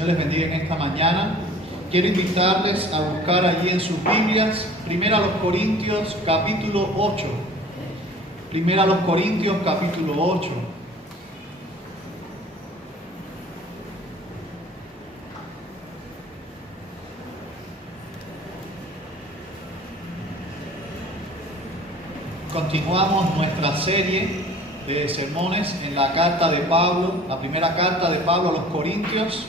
Señor les bendiga en esta mañana. Quiero invitarles a buscar allí en sus Biblias, 1 Corintios capítulo 8. 1 Corintios capítulo 8. Continuamos nuestra serie de sermones en la carta de Pablo, la primera carta de Pablo a los Corintios,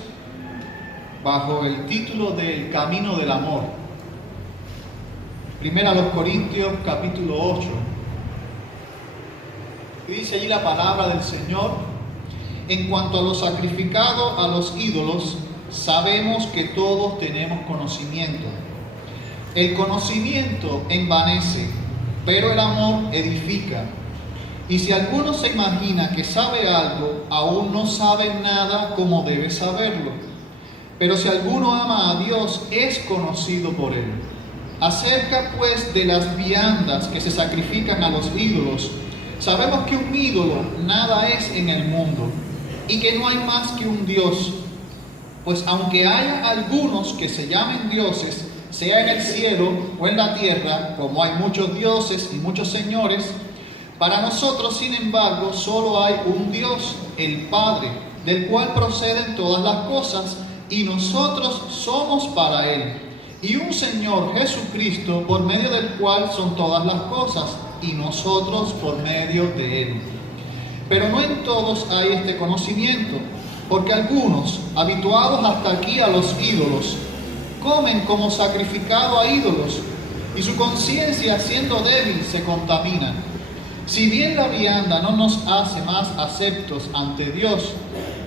bajo el título del Camino del Amor. 1 Corintios capítulo 8. Y dice allí la palabra del Señor: en cuanto a lo sacrificado a los ídolos, sabemos que todos tenemos conocimiento. El conocimiento envanece, pero el amor edifica. Y si alguno se imagina que sabe algo, aún no sabe nada como debe saberlo. Pero si alguno ama a Dios, es conocido por él. Acerca pues de las viandas que se sacrifican a los ídolos, sabemos que un ídolo nada es en el mundo, y que no hay más que un Dios. Pues aunque haya algunos que se llamen dioses, sea en el cielo o en la tierra, como hay muchos dioses y muchos señores, para nosotros, sin embargo, solo hay un Dios, el Padre, del cual proceden todas las cosas, y nosotros somos para Él, y un Señor Jesucristo, por medio del cual son todas las cosas, y nosotros por medio de Él. Pero no en todos hay este conocimiento, porque algunos, habituados hasta aquí a los ídolos, comen como sacrificado a ídolos, y su conciencia, siendo débil, se contamina. Si bien la vianda no nos hace más aceptos ante Dios,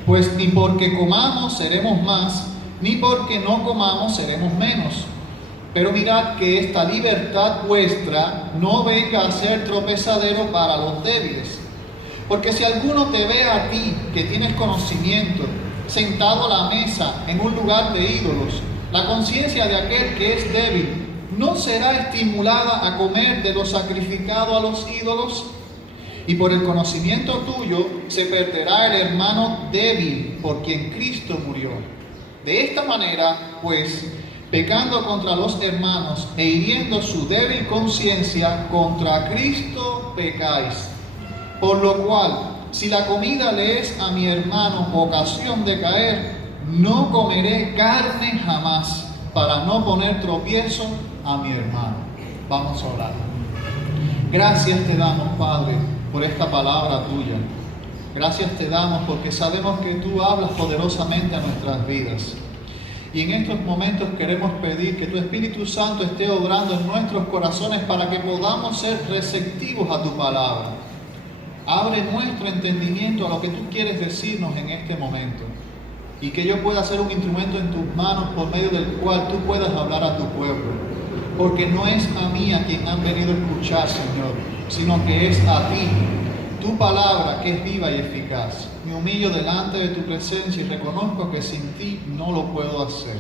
pues ni porque comamos seremos más, ni porque no comamos seremos menos. Pero mirad que esta libertad vuestra no venga a ser tropezadero para los débiles. Porque si alguno te ve a ti, que tienes conocimiento, sentado a la mesa en un lugar de ídolos, la conciencia de aquel que es débil ¿no será estimulada a comer de lo sacrificado a los ídolos? Y por el conocimiento tuyo se perderá el hermano débil por quien Cristo murió. De esta manera, pues, pecando contra los hermanos e hiriendo su débil conciencia, contra Cristo pecáis. Por lo cual, si la comida le es a mi hermano ocasión de caer, no comeré carne jamás, para no poner tropiezo a mi hermano. Vamos a orar. Gracias te damos, Padre, por esta palabra tuya. Gracias te damos porque sabemos que tú hablas poderosamente a nuestras vidas. Y en estos momentos queremos pedir que tu Espíritu Santo esté obrando en nuestros corazones para que podamos ser receptivos a tu palabra. Abre nuestro entendimiento a lo que tú quieres decirnos en este momento. Y que yo pueda ser un instrumento en tus manos por medio del cual tú puedas hablar a tu pueblo. Porque no es a mí a quien han venido a escuchar, Señor, sino que es a ti, tu palabra que es viva y eficaz. Me humillo delante de tu presencia y reconozco que sin ti no lo puedo hacer.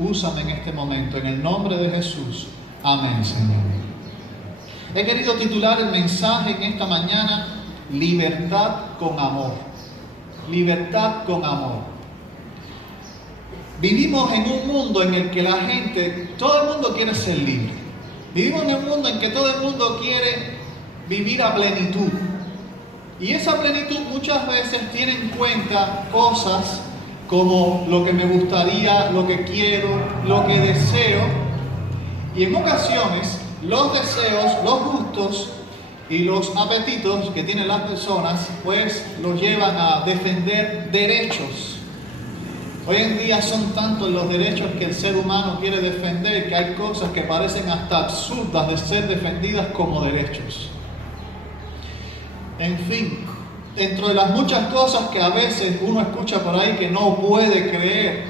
Úsame en este momento, en el nombre de Jesús. Amén, Señor. He querido titular el mensaje en esta mañana: Libertad con amor. Libertad con amor. Vivimos en un mundo en el que la gente, todo el mundo quiere ser libre. Vivimos en un mundo en que todo el mundo quiere vivir a plenitud. Y esa plenitud muchas veces tiene en cuenta cosas como lo que me gustaría, lo que quiero, lo que deseo. Y en ocasiones los deseos, los gustos y los apetitos que tienen las personas, pues los llevan a defender derechos. Hoy en día son tantos los derechos que el ser humano quiere defender que hay cosas que parecen hasta absurdas de ser defendidas como derechos. En fin, dentro de las muchas cosas que a veces uno escucha por ahí que no puede creer,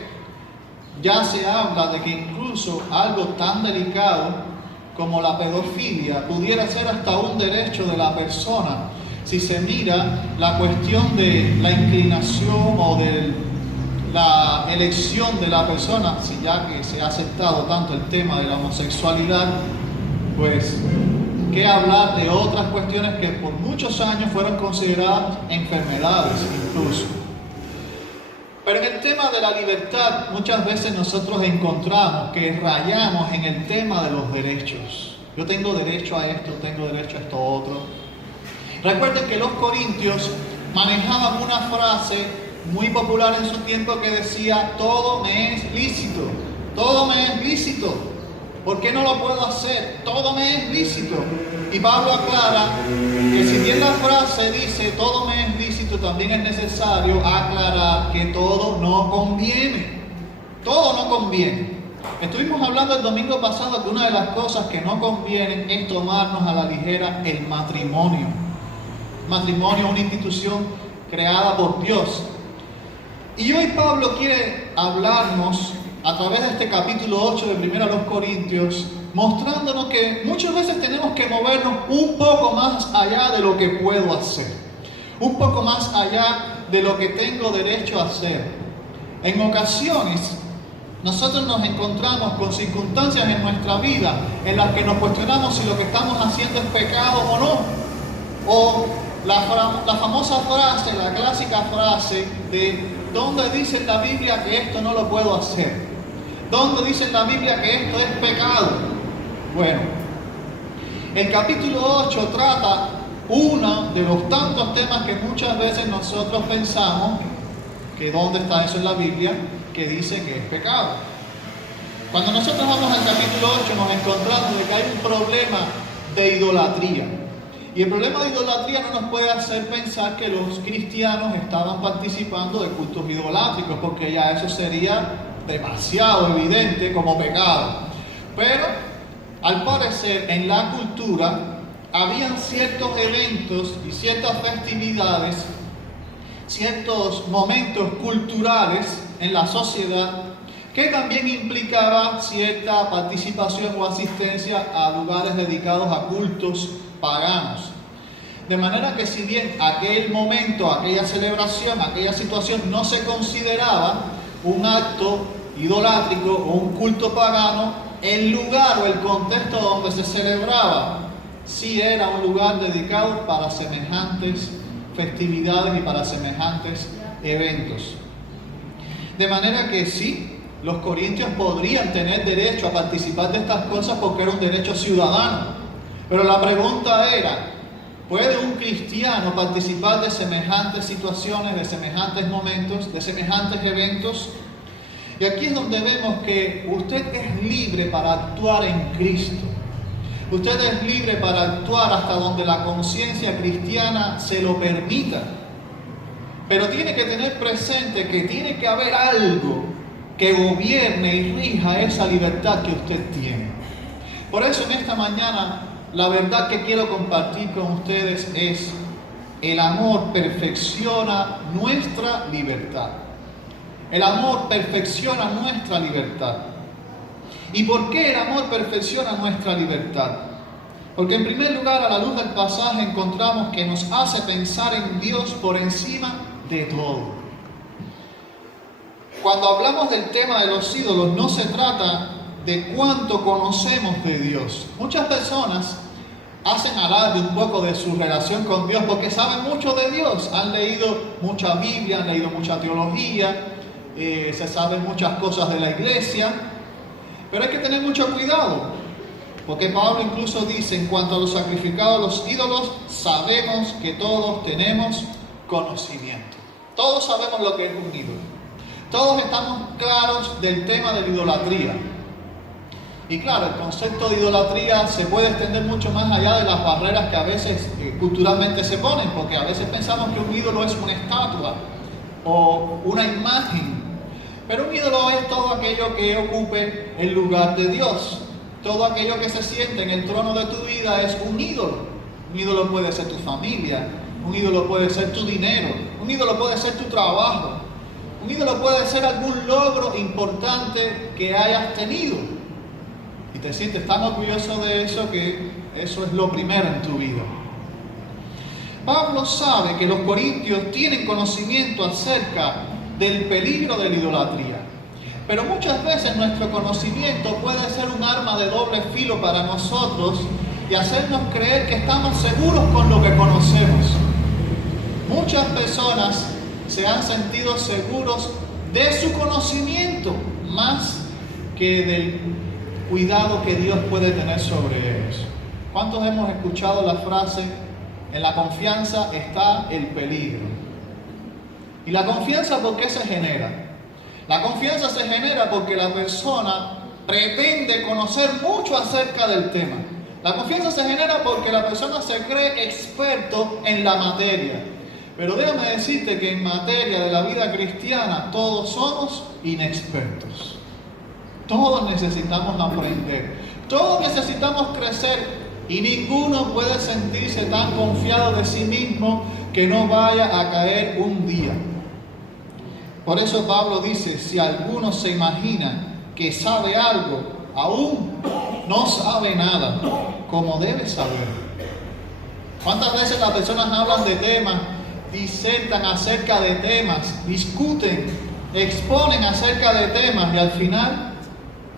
ya se habla de que incluso algo tan delicado como la pedofilia pudiera ser hasta un derecho de la persona si se mira la cuestión de la inclinación o de la elección de la persona, si ya que se ha aceptado tanto el tema de la homosexualidad, pues qué hablar de otras cuestiones que por muchos años fueron consideradas enfermedades incluso. Pero en el tema de la libertad, muchas veces nosotros encontramos que rayamos en el tema de los derechos. Yo tengo derecho a esto, tengo derecho a esto otro. Recuerden que los corintios manejaban una frase muy popular en su tiempo que decía: todo me es lícito, todo me es lícito. ¿Por qué no lo puedo hacer? Todo me es lícito. Y Pablo aclara que si bien la frase dice todo me es lícito, también es necesario aclarar que todo no conviene. Todo no conviene. Estuvimos hablando el domingo pasado que una de las cosas que no convienen es tomarnos a la ligera el matrimonio. El matrimonio es una institución creada por Dios. Y hoy Pablo quiere hablarnos a través de este capítulo 8 de 1 Corintios, mostrándonos que muchas veces tenemos que movernos un poco más allá de lo que puedo hacer, un poco más allá de lo que tengo derecho a hacer. En ocasiones, nosotros nos encontramos con circunstancias en nuestra vida en las que nos cuestionamos si lo que estamos haciendo es pecado o no. O la famosa frase, la clásica frase de ¿dónde dice en la Biblia que esto no lo puedo hacer? ¿Dónde dice en la Biblia que esto es pecado? Bueno, el capítulo 8 trata uno de los tantos temas que muchas veces nosotros pensamos que ¿dónde está eso en la Biblia que dice que es pecado? Cuando nosotros vamos al capítulo 8 nos encontramos de que hay un problema de idolatría. Y el problema de idolatría no nos puede hacer pensar que los cristianos estaban participando de cultos idolátricos, porque ya eso sería demasiado evidente como pecado. Pero al parecer en la cultura habían ciertos eventos y ciertas festividades, ciertos momentos culturales en la sociedad que también implicaba cierta participación o asistencia a lugares dedicados a cultos paganos. De manera que si bien aquel momento, aquella celebración, aquella situación no se consideraba un acto idolátrico o un culto pagano, el lugar o el contexto donde se celebraba sí era un lugar dedicado para semejantes festividades y para semejantes eventos. De manera que sí, los corintios podrían tener derecho a participar de estas cosas porque era un derecho ciudadano. Pero la pregunta era, ¿puede un cristiano participar de semejantes situaciones, de semejantes momentos, de semejantes eventos? Y aquí es donde vemos que usted es libre para actuar en Cristo. Usted es libre para actuar hasta donde la conciencia cristiana se lo permita. Pero tiene que tener presente que tiene que haber algo que gobierne y rija esa libertad que usted tiene. Por eso en esta mañana la verdad que quiero compartir con ustedes es: el amor perfecciona nuestra libertad. El amor perfecciona nuestra libertad. ¿Y por qué el amor perfecciona nuestra libertad? Porque en primer lugar, a la luz del pasaje encontramos que nos hace pensar en Dios por encima de todo. Cuando hablamos del tema de los ídolos, no se trata de cuánto conocemos de Dios. Muchas personas hacen alarde un poco de su relación con Dios porque saben mucho de Dios. Han leído mucha Biblia, han leído mucha teología, se saben muchas cosas de la iglesia. Pero hay que tener mucho cuidado, porque Pablo incluso dice, en cuanto a los sacrificados a los ídolos, sabemos que todos tenemos conocimiento. Todos sabemos lo que es un ídolo. Todos estamos claros del tema de la idolatría. Y claro, el concepto de idolatría se puede extender mucho más allá de las barreras que a veces culturalmente se ponen, porque a veces pensamos que un ídolo es una estatua o una imagen. Pero un ídolo es todo aquello que ocupe el lugar de Dios. Todo aquello que se siente en el trono de tu vida es un ídolo. Un ídolo puede ser tu familia, un ídolo puede ser tu dinero, un ídolo puede ser tu trabajo, un ídolo puede ser algún logro importante que hayas tenido. Y te sientes tan orgulloso de eso que eso es lo primero en tu vida. Pablo sabe que los corintios tienen conocimiento acerca del peligro de la idolatría. Pero muchas veces nuestro conocimiento puede ser un arma de doble filo para nosotros y hacernos creer que estamos seguros con lo que conocemos. Muchas personas se han sentido seguros de su conocimiento, más que del cuidado que Dios puede tener sobre ellos. ¿Cuántos hemos escuchado la frase, en la confianza está el peligro? ¿Y la confianza por qué se genera? La confianza se genera porque la persona pretende conocer mucho acerca del tema. La confianza se genera porque la persona se cree experto en la materia. Pero déjame decirte que en materia de la vida cristiana todos somos inexpertos. Todos necesitamos aprender. Todos necesitamos crecer. Y ninguno puede sentirse tan confiado de sí mismo que no vaya a caer un día. Por eso Pablo dice, si alguno se imagina que sabe algo, aún no sabe nada, como debe saber. ¿Cuántas veces las personas hablan de temas, disertan acerca de temas, discuten, exponen acerca de temas y al final,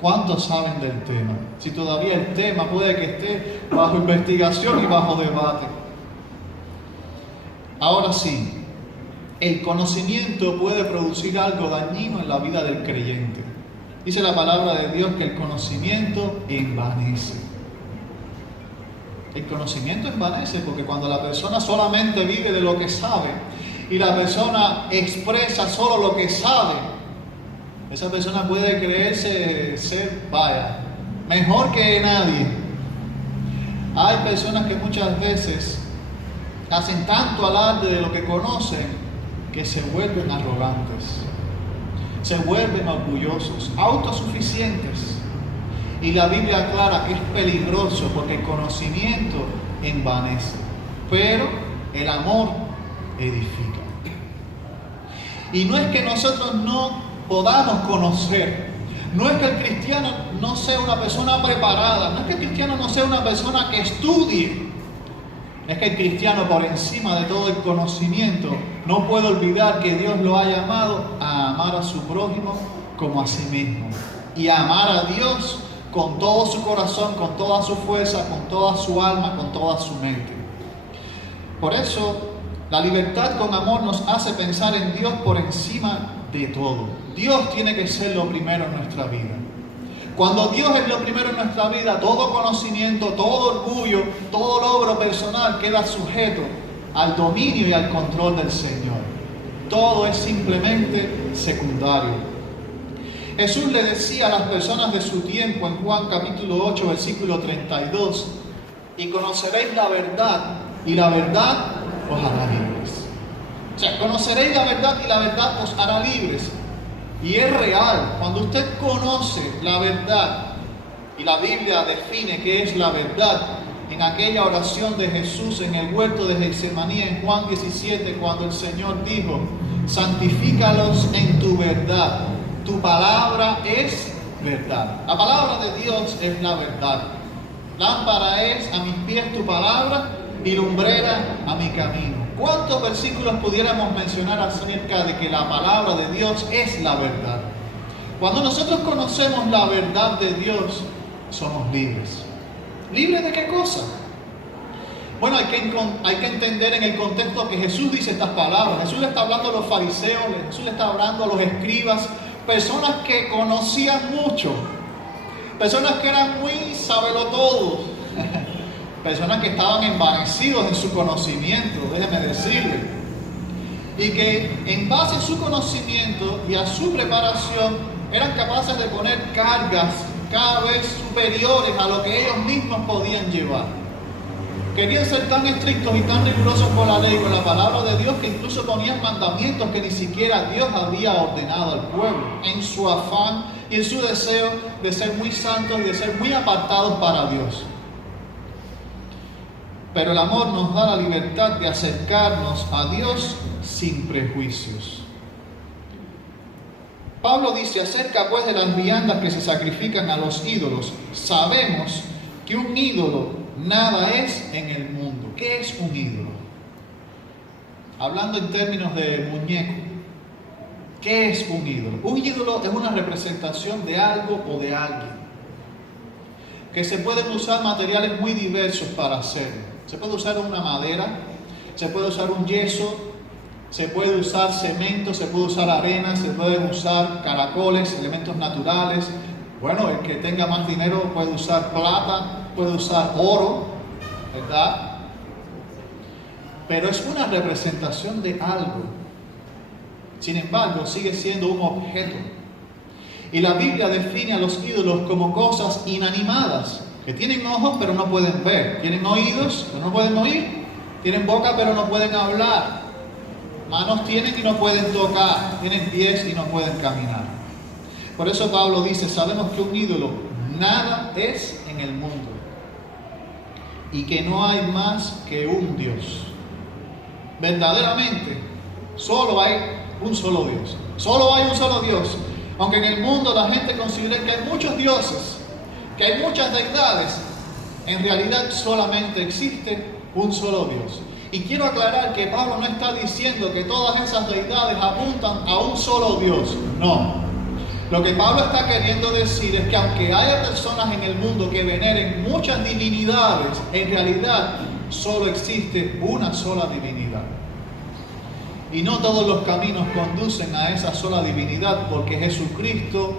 ¿cuántos saben del tema? Si todavía el tema puede que esté bajo investigación y bajo debate. Ahora sí, el conocimiento puede producir algo dañino en la vida del creyente. Dice la palabra de Dios que el conocimiento envanece. El conocimiento envanece porque cuando la persona solamente vive de lo que sabe y la persona expresa solo lo que sabe, esa persona puede creerse ser, mejor que nadie. Hay personas que muchas veces hacen tanto alarde de lo que conocen que se vuelven arrogantes, se vuelven orgullosos, autosuficientes. Y la Biblia aclara que es peligroso porque el conocimiento envanece, pero el amor edifica. Y no es que nosotros no podamos conocer, no es que el cristiano no sea una persona preparada, no es que el cristiano no sea una persona que estudie. Es que el cristiano, por encima de todo el conocimiento, no puede olvidar que Dios lo ha llamado a amar a su prójimo como a sí mismo. Y a amar a Dios con todo su corazón, con toda su fuerza, con toda su alma, con toda su mente. Por eso, la libertad con amor nos hace pensar en Dios por encima de todo. Dios tiene que ser lo primero en nuestra vida. Cuando Dios es lo primero en nuestra vida, todo conocimiento, todo orgullo, todo logro personal queda sujeto al dominio y al control del Señor. Todo es simplemente secundario. Jesús le decía a las personas de su tiempo en Juan capítulo 8, versículo 32, y conoceréis la verdad, y la verdad os hará libres. O sea, conoceréis la verdad y la verdad os hará libres. Y es real, cuando usted conoce la verdad, y la Biblia define qué es la verdad, en aquella oración de Jesús en el huerto de Getsemaní en Juan 17, cuando el Señor dijo, santifícalos en tu verdad, tu palabra es verdad. La palabra de Dios es la verdad. Lámpara es a mis pies tu palabra y lumbrera a mi camino. ¿Cuántos versículos pudiéramos mencionar acerca de que la palabra de Dios es la verdad? Cuando nosotros conocemos la verdad de Dios, somos libres. ¿Libres de qué cosa? Bueno, hay que entender en el contexto que Jesús dice estas palabras. Jesús le está hablando a los fariseos, Jesús le está hablando a los escribas, personas que conocían mucho, personas que eran muy sabelotodos, personas que estaban envanecidos en su conocimiento, déjeme decirle, y que en base a su conocimiento y a su preparación eran capaces de poner cargas cada vez superiores a lo que ellos mismos podían llevar. Querían ser tan estrictos y tan rigurosos con la ley, con la palabra de Dios, que incluso ponían mandamientos que ni siquiera Dios había ordenado al pueblo, en su afán y en su deseo de ser muy santos y de ser muy apartados para Dios. Pero el amor nos da la libertad de acercarnos a Dios sin prejuicios. Pablo dice, acerca pues de las viandas que se sacrifican a los ídolos, sabemos que un ídolo nada es en el mundo. ¿Qué es un ídolo? Hablando en términos de muñeco, ¿qué es un ídolo? Un ídolo es una representación de algo o de alguien, que se pueden usar materiales muy diversos para hacerlo. Se puede usar una madera, se puede usar un yeso, Se puede usar cemento, se puede usar arena, se pueden usar caracoles, elementos naturales. Bueno, el que tenga más dinero puede usar plata, puede usar oro, ¿verdad? Pero es una representación de algo. Sin embargo, sigue siendo un objeto. Y la Biblia define a los ídolos como cosas inanimadas, que tienen ojos pero no pueden ver, tienen oídos pero no pueden oír, tienen boca pero no pueden hablar, manos tienen y no pueden tocar, tienen pies y no pueden caminar. Por eso Pablo dice, sabemos que un ídolo nada es en el mundo y que no hay más que un Dios. Verdaderamente, solo hay un solo Dios. Solo hay un solo Dios. Aunque en el mundo la gente considera que hay muchos dioses, que hay muchas deidades, en realidad solamente existe un solo Dios. Y quiero aclarar que Pablo no está diciendo que todas esas deidades apuntan a un solo Dios. No. Lo que Pablo está queriendo decir es que aunque haya personas en el mundo que veneren muchas divinidades, en realidad solo existe una sola divinidad. Y no todos los caminos conducen a esa sola divinidad, porque Jesucristo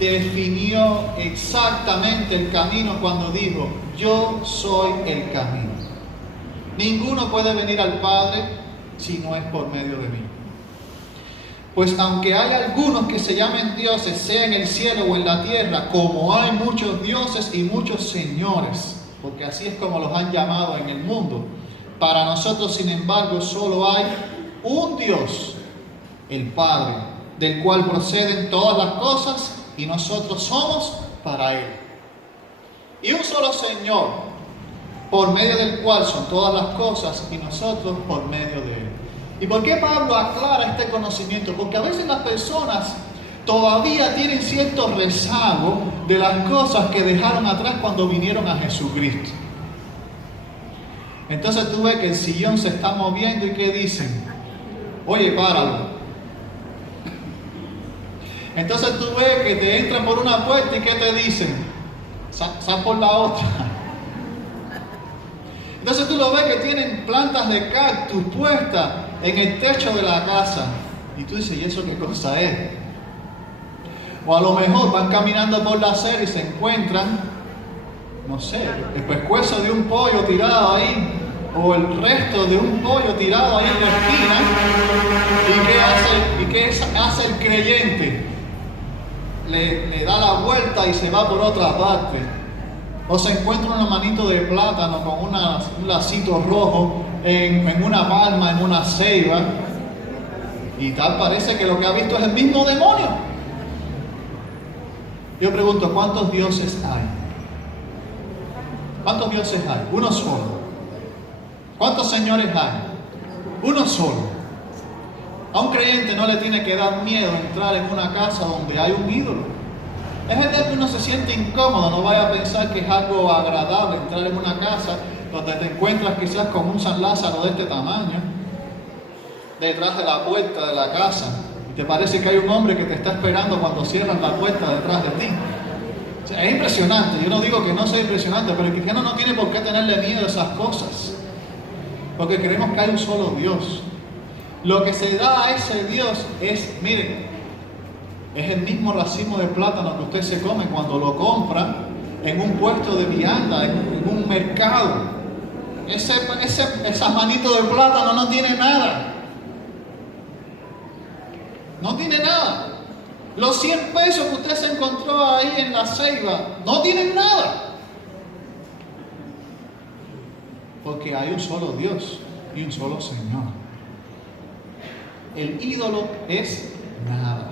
definió exactamente el camino cuando dijo, yo soy el camino. Ninguno puede venir al Padre si no es por medio de mí. Pues aunque hay algunos que se llamen dioses, sea en el cielo o en la tierra, como hay muchos dioses y muchos señores, porque así es como los han llamado en el mundo, para nosotros, sin embargo, solo hay un Dios, el Padre, del cual proceden todas las cosas y nosotros somos para Él. Y un solo Señor, por medio del cual son todas las cosas y nosotros por medio de Él. ¿Y por qué Pablo aclara este conocimiento? Porque a veces las personas todavía tienen cierto rezago de las cosas que dejaron atrás cuando vinieron a Jesucristo. Entonces tú ves que el sillón se está moviendo y ¿qué dicen? Oye, páralo. Entonces tú ves que te entran por una puerta y ¿qué te dicen? Sal por la otra. Entonces tú lo ves que tienen plantas de cactus puestas en el techo de la casa. Y tú dices, ¿y eso qué cosa es? O a lo mejor van caminando por la acera y se encuentran, no sé, el pescuezo de un pollo tirado ahí, o el resto de un pollo tirado ahí en la esquina. ¿Y qué hace el creyente? Le da la vuelta y se va por otra parte. O se encuentra una manito de plátano con un lacito rojo en una palma, en una ceiba. Y tal parece que lo que ha visto es el mismo demonio. Yo pregunto, ¿cuántos dioses hay? ¿Cuántos dioses hay? Uno solo. ¿Cuántos señores hay? Uno solo. A un creyente no le tiene que dar miedo entrar en una casa donde hay un ídolo. Es verdad que uno se siente incómodo, no vaya a pensar que es algo agradable entrar en una casa donde te encuentras quizás con un San Lázaro de este tamaño, detrás de la puerta de la casa, y te parece que hay un hombre que te está esperando cuando cierran la puerta detrás de ti. O sea, es impresionante. Yo no digo que no sea impresionante, pero el cristiano no tiene por qué tenerle miedo a esas cosas, porque creemos que hay un solo Dios. Lo que se da a ese Dios es, miren, es el mismo racimo de plátano que usted se come cuando lo compra en un puesto de vianda, en un mercado. Esa manito de plátano no tiene nada. No tiene nada. Los 100 pesos que usted se encontró ahí en la ceiba no tienen nada. Porque hay un solo Dios y un solo Señor. El ídolo es nada.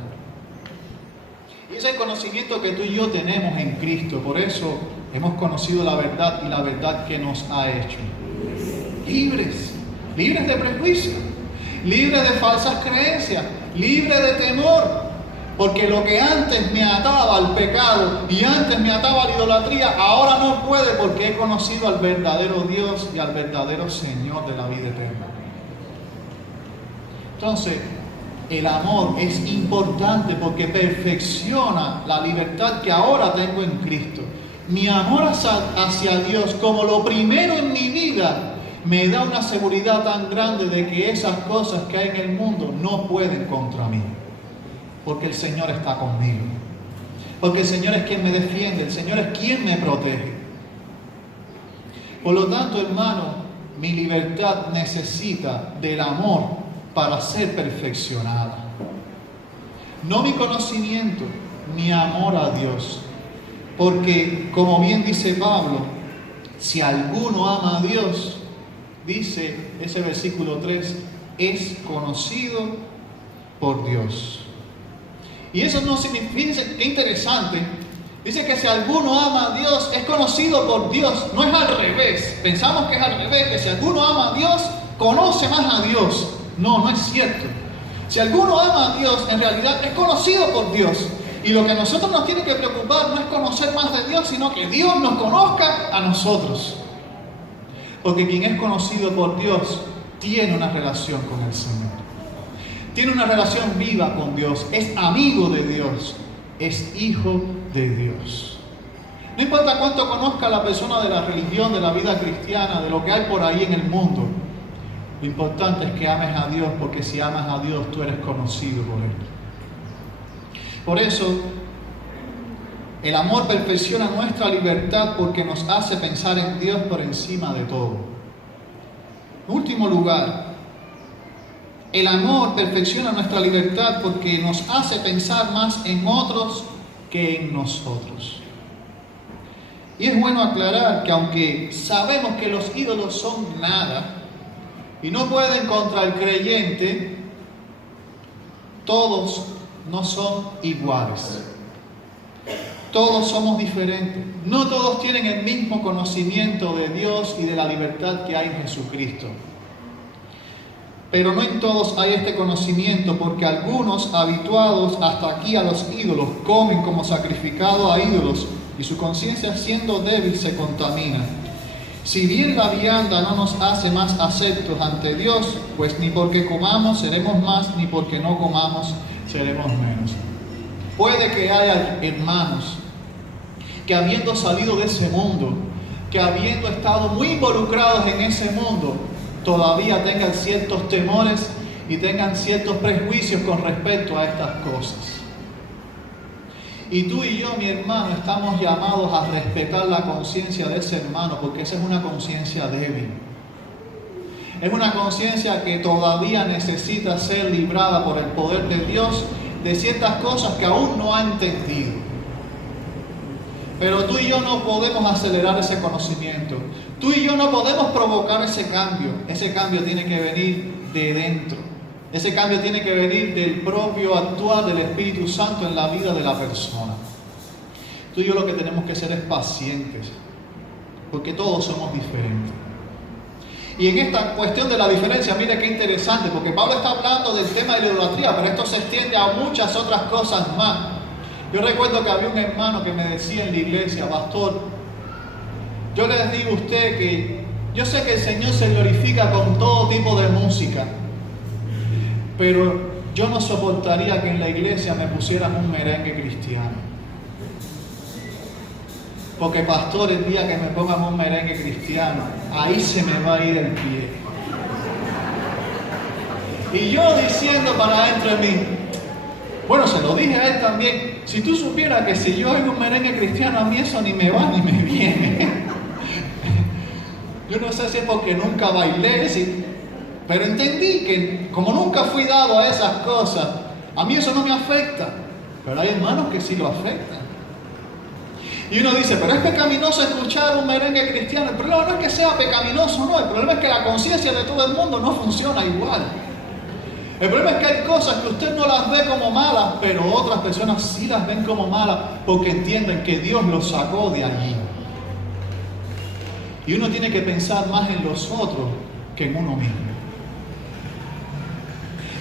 Y ese es el conocimiento que tú y yo tenemos en Cristo. Por eso hemos conocido la verdad y la verdad que nos ha hecho libres. Libres de prejuicio, libres de falsas creencias, libres de temor. Porque lo que antes me ataba al pecado y antes me ataba a la idolatría, ahora no puede, porque he conocido al verdadero Dios y al verdadero Señor de la vida eterna. Entonces, el amor es importante porque perfecciona la libertad que ahora tengo en Cristo. Mi amor hacia Dios como lo primero en mi vida me da una seguridad tan grande de que esas cosas que hay en el mundo no pueden contra mí. Porque el Señor está conmigo. Porque el Señor es quien me defiende, el Señor es quien me protege. Por lo tanto, hermano, mi libertad necesita del amor para ser perfeccionada. No mi conocimiento, mi amor a Dios. Porque, como bien dice Pablo, si alguno ama a Dios, dice ese versículo 3, es conocido por Dios. Y eso no significa, fíjense qué interesante, dice que si alguno ama a Dios, es conocido por Dios, no es al revés. Pensamos que es al revés, que si alguno ama a Dios, conoce más a Dios. No, no es cierto. Si alguno ama a Dios, en realidad es conocido por Dios. Y lo que a nosotros nos tiene que preocupar no es conocer más de Dios, sino que Dios nos conozca a nosotros. Porque quien es conocido por Dios tiene una relación con el Señor. Tiene una relación viva con Dios. Es amigo de Dios. Es hijo de Dios. No importa cuánto conozca la persona de la religión, de la vida cristiana, de lo que hay por ahí en el mundo. Lo importante es que ames a Dios, porque si amas a Dios, tú eres conocido por Él. Por eso, el amor perfecciona nuestra libertad porque nos hace pensar en Dios por encima de todo. En último lugar, el amor perfecciona nuestra libertad porque nos hace pensar más en otros que en nosotros. Y es bueno aclarar que aunque sabemos que los ídolos son nada y no pueden contra el creyente, todos no son iguales. Todos somos diferentes. No todos tienen el mismo conocimiento de Dios y de la libertad que hay en Jesucristo. Pero no en todos hay este conocimiento, porque algunos, habituados hasta aquí a los ídolos, comen como sacrificado a ídolos y su conciencia, siendo débil, se contamina. Si bien la vianda no nos hace más aceptos ante Dios, pues ni porque comamos seremos más, ni porque no comamos seremos menos. Puede que haya hermanos que habiendo salido de ese mundo, que habiendo estado muy involucrados en ese mundo, todavía tengan ciertos temores y tengan ciertos prejuicios con respecto a estas cosas. Y tú y yo, mi hermano, estamos llamados a respetar la conciencia de ese hermano, porque esa es una conciencia débil. Es una conciencia que todavía necesita ser librada por el poder de Dios de ciertas cosas que aún no ha entendido. Pero tú y yo no podemos acelerar ese conocimiento. Tú y yo no podemos provocar ese cambio. Ese cambio tiene que venir de dentro. Ese cambio tiene que venir del propio actuar del Espíritu Santo en la vida de la persona. Tú y yo lo que tenemos que ser es pacientes, porque todos somos diferentes. Y en esta cuestión de la diferencia, mire qué interesante, porque Pablo está hablando del tema de la idolatría, pero esto se extiende a muchas otras cosas más. Yo recuerdo que había un hermano que me decía en la iglesia: pastor, yo les digo a usted que yo sé que el Señor se glorifica con todo tipo de música, pero yo no soportaría que en la iglesia me pusieran un merengue cristiano. Porque pastor, el día que me pongan un merengue cristiano, ahí se me va a ir el pie. Y yo diciendo para adentro de mí, bueno, se lo dije a él también, si tú supieras que si yo oigo un merengue cristiano, a mí eso ni me va ni me viene. Yo no sé si es porque nunca bailé, pero entendí que como nunca fui dado a esas cosas, a mí eso no me afecta. Pero hay hermanos que sí lo afectan. Y uno dice, pero es pecaminoso escuchar un merengue cristiano. El problema no es que sea pecaminoso, no. El problema es que la conciencia de todo el mundo no funciona igual. El problema es que hay cosas que usted no las ve como malas, pero otras personas sí las ven como malas porque entienden que Dios los sacó de allí. Y uno tiene que pensar más en los otros que en uno mismo.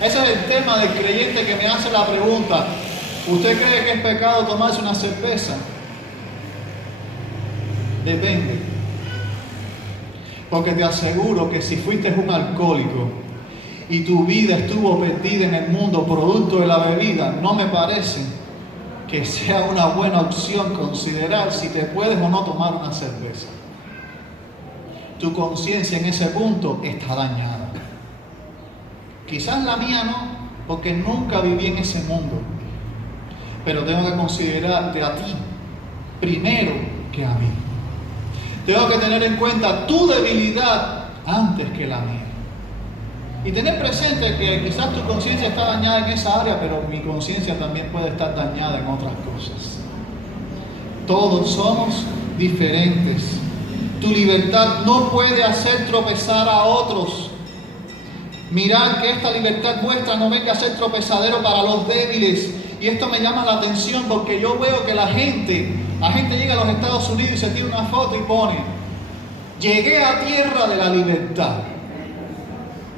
Ese es el tema del creyente que me hace la pregunta: ¿usted cree que es pecado tomarse una cerveza? Depende. Porque te aseguro que si fuiste un alcohólico y tu vida estuvo perdida en el mundo producto de la bebida, no me parece que sea una buena opción considerar si te puedes o no tomar una cerveza. tu conciencia en ese punto está dañada. Quizás la mía no, porque nunca viví en ese mundo. Pero tengo que considerarte a ti primero que a mí. Tengo que tener en cuenta tu debilidad antes que la mía. Y tener presente que quizás tu conciencia está dañada en esa área, pero mi conciencia también puede estar dañada en otras cosas. Todos somos diferentes. Tu libertad no puede hacer tropezar a otros. Mirad que esta libertad vuestra no venga a ser tropezadero para los débiles. Y esto me llama la atención porque yo veo que la gente llega a los Estados Unidos y se tira una foto y pone: llegué a tierra de la libertad.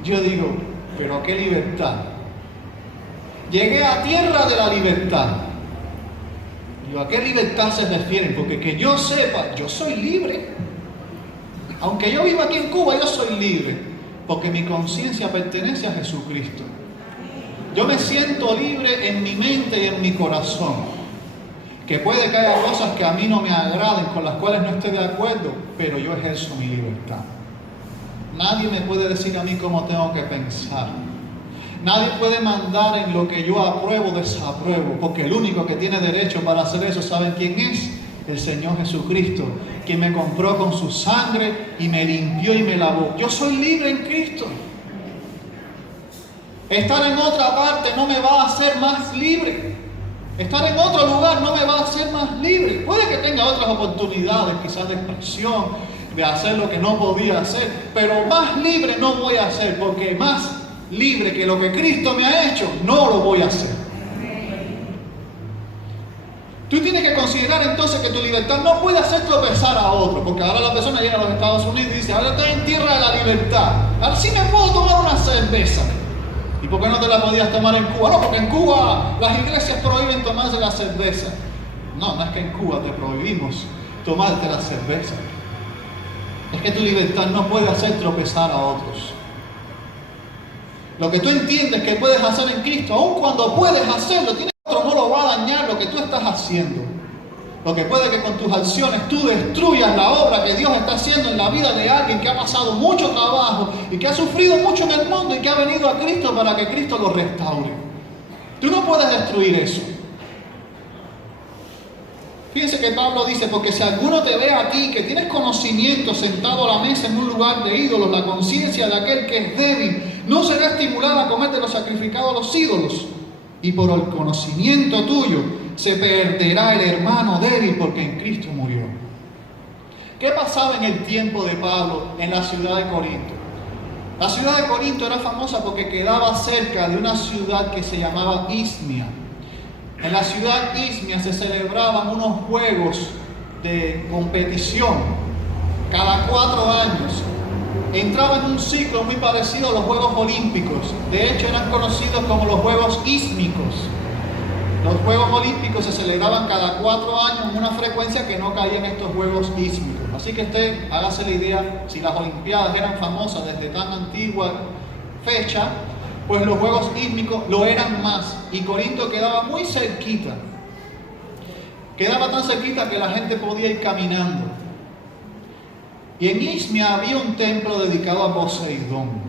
Yo digo, ¿pero qué libertad? Llegué a tierra de la libertad. Digo, ¿a qué libertad se refieren? Porque que yo sepa, yo soy libre. Aunque yo viva aquí en Cuba, yo soy libre. Porque mi conciencia pertenece a Jesucristo. Yo me siento libre en mi mente y en mi corazón. Que puede que haya cosas que a mí no me agraden, con las cuales no esté de acuerdo, pero yo ejerzo mi libertad. Nadie me puede decir a mí cómo tengo que pensar. Nadie puede mandar en lo que yo apruebo o desapruebo, porque el único que tiene derecho para hacer eso, ¿saben quién es? El Señor Jesucristo, quien me compró con su sangre y me limpió y me lavó. Yo soy libre en Cristo. Estar en otra parte no me va a hacer más libre. Estar en otro lugar no me va a hacer más libre. Puede que tenga otras oportunidades, quizás de expresión, de hacer lo que no podía hacer, pero más libre no voy a ser, porque más libre que lo que Cristo me ha hecho, no lo voy a hacer. Tú tienes que considerar entonces que tu libertad no puede hacer tropezar a otro, porque ahora la persona llega a los Estados Unidos y dice: ahora estoy en tierra de la libertad, ahora sí me puedo tomar una cerveza. ¿Y por qué no te la podías tomar en Cuba? No, porque en Cuba las iglesias prohíben tomarse la cerveza. No, no es que en Cuba te prohibimos tomarte la cerveza. Es que tu libertad no puede hacer tropezar a otros. Lo que tú entiendes que puedes hacer en Cristo, aun cuando puedes hacerlo, otro no lo va a dañar lo que tú estás haciendo. Lo que puede que con tus acciones tú destruyas la obra que Dios está haciendo en la vida de alguien que ha pasado mucho trabajo y que ha sufrido mucho en el mundo y que ha venido a Cristo para que Cristo lo restaure. Tú no puedes destruir eso. Fíjense que Pablo dice: porque si alguno te ve a ti, que tienes conocimiento sentado a la mesa en un lugar de ídolos, la conciencia de aquel que es débil no será estimulada a comer de lo sacrificado a los ídolos. Y por el conocimiento tuyo se perderá el hermano débil, porque en Cristo murió. ¿Qué pasaba en el tiempo de Pablo en la ciudad de Corinto? La ciudad de Corinto era famosa porque quedaba cerca de una ciudad que se llamaba Ismia. En la ciudad Ismia se celebraban unos juegos de competición cada 4 años. Entraba en un ciclo muy parecido a los Juegos Olímpicos. De hecho, eran conocidos como los Juegos Ísmicos. Los Juegos Olímpicos se celebraban cada 4 años en una frecuencia que no caía en estos Juegos Ísmicos. Así que usted hágase la idea, si las Olimpiadas eran famosas desde tan antigua fecha, pues los Juegos Ísmicos lo eran más. Y Corinto quedaba muy cerquita. Quedaba tan cerquita que la gente podía ir caminando. Y en Ismia había un templo dedicado a Poseidón.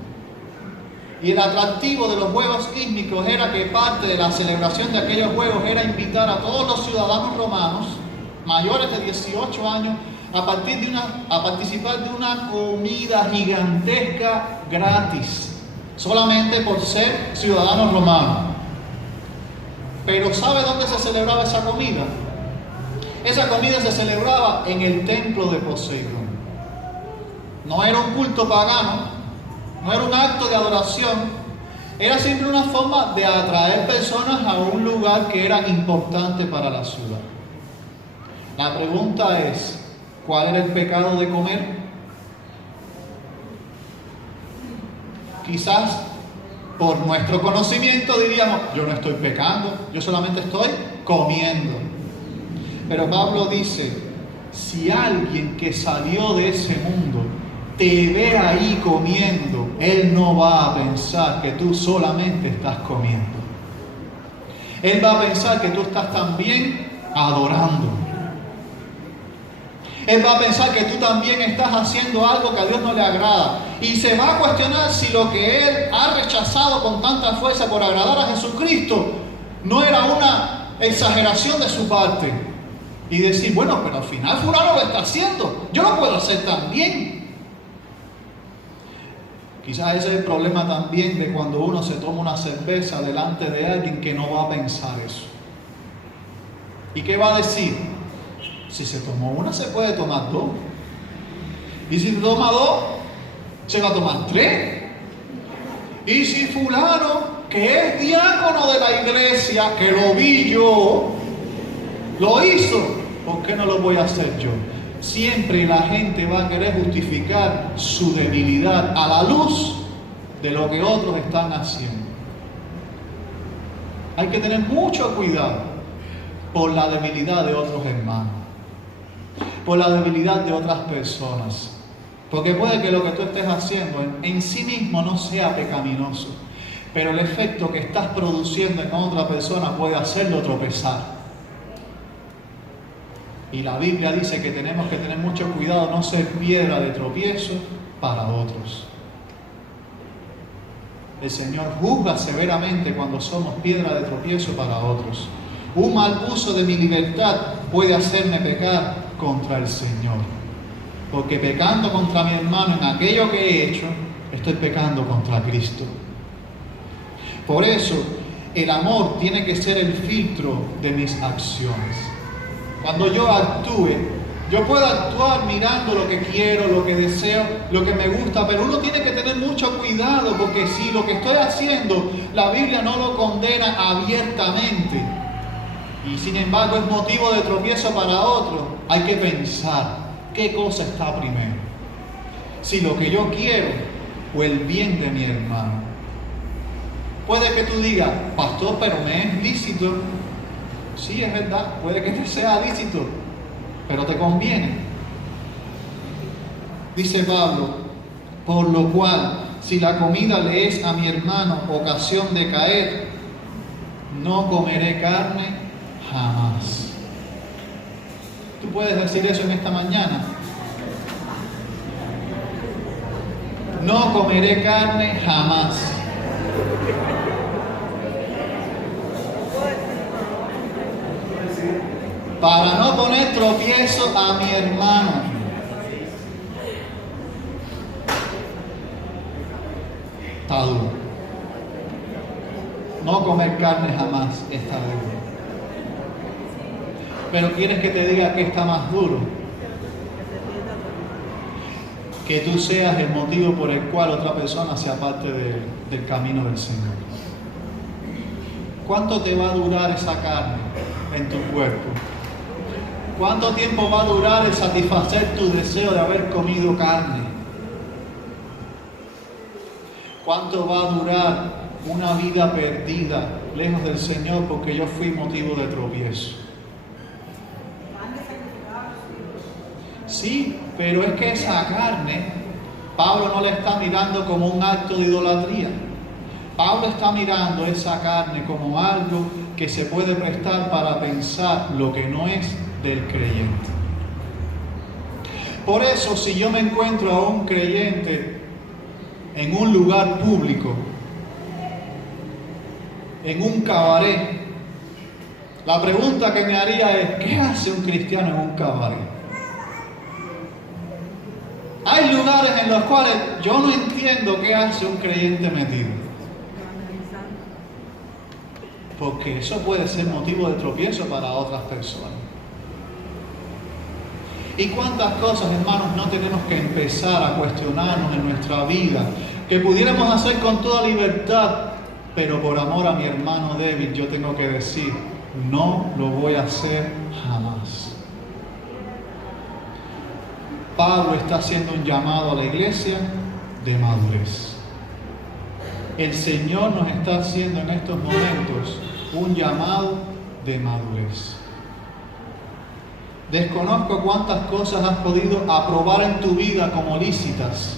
Y el atractivo de los Juegos Ísmicos era que parte de la celebración de aquellos juegos era invitar a todos los ciudadanos romanos mayores de 18 años a participar de una comida gigantesca gratis, solamente por ser ciudadanos romanos. Pero ¿sabe dónde se celebraba esa comida? Esa comida se celebraba en el templo de Poseidón. No era un culto pagano, no era un acto de adoración, era siempre una forma de atraer personas a un lugar que era importante para la ciudad. La pregunta es: ¿cuál era el pecado de comer? Quizás por nuestro conocimiento diríamos: yo no estoy pecando, yo solamente estoy comiendo. Pero Pablo dice: si alguien que salió de ese mundo te ve ahí comiendo, él no va a pensar que tú solamente estás comiendo. Él va a pensar que tú estás también adorando. Él va a pensar que tú también estás haciendo algo que a Dios no le agrada. Y se va a cuestionar si lo que él ha rechazado con tanta fuerza por agradar a Jesucristo no era una exageración de su parte. Y decir, bueno, pero al final fulano lo está haciendo, yo lo puedo hacer también. Quizás ese es el problema también de cuando uno se toma una cerveza delante de alguien que no va a pensar eso. ¿Y qué va a decir? Si se tomó una, se puede tomar dos. Y si toma dos, se va a tomar tres. Y si fulano, que es diácono de la iglesia, que lo vi yo, lo hizo, ¿por qué no lo voy a hacer yo? Siempre la gente va a querer justificar su debilidad a la luz de lo que otros están haciendo. Hay que tener mucho cuidado por la debilidad de otros hermanos, por la debilidad de otras personas. Porque puede que lo que tú estés haciendo en sí mismo no sea pecaminoso, pero el efecto que estás produciendo en otra persona puede hacerlo tropezar. Y la Biblia dice que tenemos que tener mucho cuidado, no ser piedra de tropiezo para otros. El Señor juzga severamente cuando somos piedra de tropiezo para otros. Un mal uso de mi libertad puede hacerme pecar contra el Señor. Porque pecando contra mi hermano en aquello que he hecho, estoy pecando contra Cristo. Por eso, el amor tiene que ser el filtro de mis acciones. Cuando yo actúe, yo puedo actuar mirando lo que quiero, lo que deseo, lo que me gusta, pero uno tiene que tener mucho cuidado, porque si lo que estoy haciendo, la Biblia no lo condena abiertamente, y sin embargo es motivo de tropiezo para otro, hay que pensar qué cosa está primero. Si lo que yo quiero o el bien de mi hermano. Puede que tú digas, pastor, pero me es lícito. Sí, es verdad, puede que te sea lícito, pero te conviene. Dice Pablo, por lo cual, si la comida le es a mi hermano ocasión de caer, no comeré carne jamás. ¿Tú puedes decir eso en esta mañana? No comeré carne jamás. Para no poner tropiezo a mi hermano. Está duro. No comer carne jamás está duro. Pero ¿quieres que te diga que está más duro? Que tú seas el motivo por el cual otra persona se aparte del camino del Señor. ¿Cuánto te va a durar esa carne en tu cuerpo? ¿Cuánto tiempo va a durar el satisfacer tu deseo de haber comido carne? ¿Cuánto va a durar una vida perdida lejos del Señor porque yo fui motivo de tropiezo? Sí, pero es que esa carne, Pablo no la está mirando como un acto de idolatría. Pablo está mirando esa carne como algo que se puede prestar para pensar lo que no es del creyente. Por eso, si yo me encuentro a un creyente en un lugar público, en un cabaret, la pregunta que me haría es, ¿qué hace un cristiano en un cabaret? Hay lugares en los cuales yo no entiendo qué hace un creyente metido. Porque eso puede ser motivo de tropiezo para otras personas. ¿Y cuántas cosas, hermanos, no tenemos que empezar a cuestionarnos en nuestra vida? Que pudiéramos hacer con toda libertad, pero por amor a mi hermano débil yo tengo que decir, no lo voy a hacer jamás. Pablo está haciendo un llamado a la iglesia de madurez. El Señor nos está haciendo en estos momentos un llamado de madurez. Desconozco cuántas cosas has podido aprobar en tu vida como lícitas.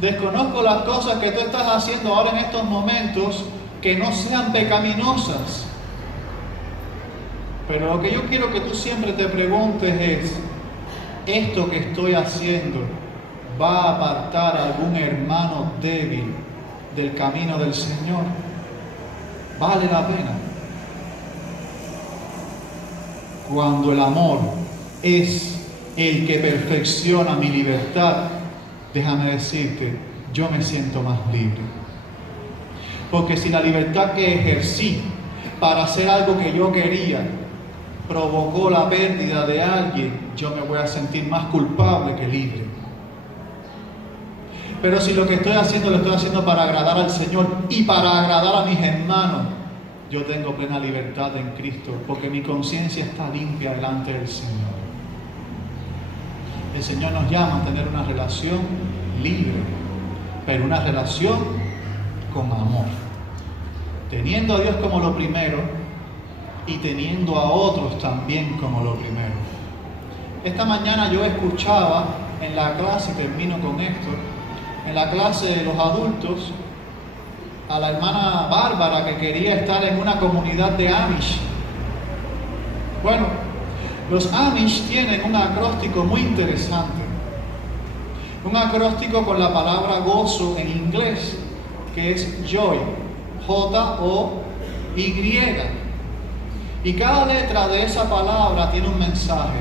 Desconozco las cosas que tú estás haciendo ahora en estos momentos que no sean pecaminosas. Pero lo que yo quiero que tú siempre te preguntes es, esto que estoy haciendo va a apartar a algún hermano débil del camino del Señor, vale la pena. Cuando el amor es el que perfecciona mi libertad, déjame decirte, yo me siento más libre. Porque si la libertad que ejercí para hacer algo que yo quería provocó la pérdida de alguien, yo me voy a sentir más culpable que libre. Pero si lo que estoy haciendo lo estoy haciendo para agradar al Señor y para agradar a mis hermanos, yo tengo plena libertad en Cristo, porque mi conciencia está limpia delante del Señor. El Señor nos llama a tener una relación libre, pero una relación con amor, teniendo a Dios como lo primero y teniendo a otros también como lo primero. Esta mañana yo escuchaba en la clase, y termino con esto, en la clase de los adultos, a la hermana Bárbara que quería estar en una comunidad de Amish. Bueno, los Amish tienen un acróstico muy interesante, un acróstico con la palabra gozo en inglés, que es joy, J-O-Y. Y cada letra de esa palabra tiene un mensaje.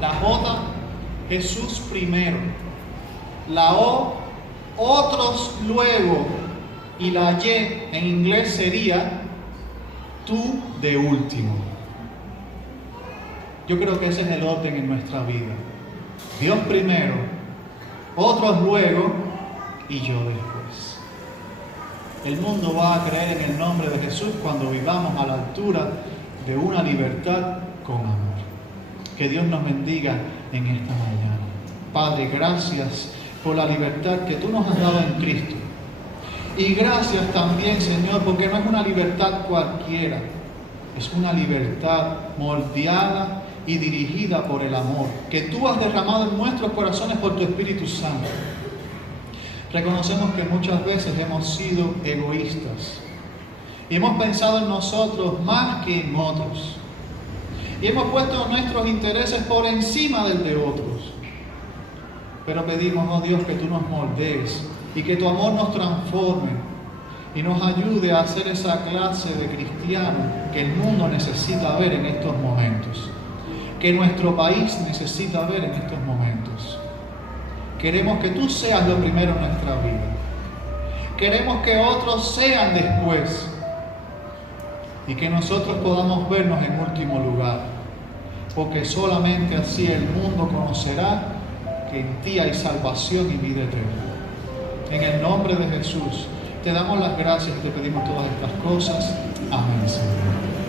La J, Jesús primero. La O, otros luego. Y la Y en inglés sería tú de último. Yo creo que ese es el orden en nuestra vida. Dios primero, otros luego y yo después. El mundo va a creer en el nombre de Jesús cuando vivamos a la altura de una libertad con amor. Que Dios nos bendiga en esta mañana. Padre, gracias por la libertad que tú nos has dado en Cristo. Y gracias también, Señor, porque no es una libertad cualquiera, es una libertad moldeada y dirigida por el amor que tú has derramado en nuestros corazones por tu Espíritu Santo. Reconocemos que muchas veces hemos sido egoístas y hemos pensado en nosotros más que en otros y hemos puesto nuestros intereses por encima del de otros. Pero pedimos, oh Dios, que tú nos moldees y que tu amor nos transforme y nos ayude a ser esa clase de cristiano que el mundo necesita ver en estos momentos, que nuestro país necesita ver en estos momentos. Queremos que tú seas lo primero en nuestra vida. Queremos que otros sean después y que nosotros podamos vernos en último lugar, porque solamente así el mundo conocerá que en ti hay salvación y vida eterna. En el nombre de Jesús, te damos las gracias y te pedimos todas estas cosas. Amén, Señor.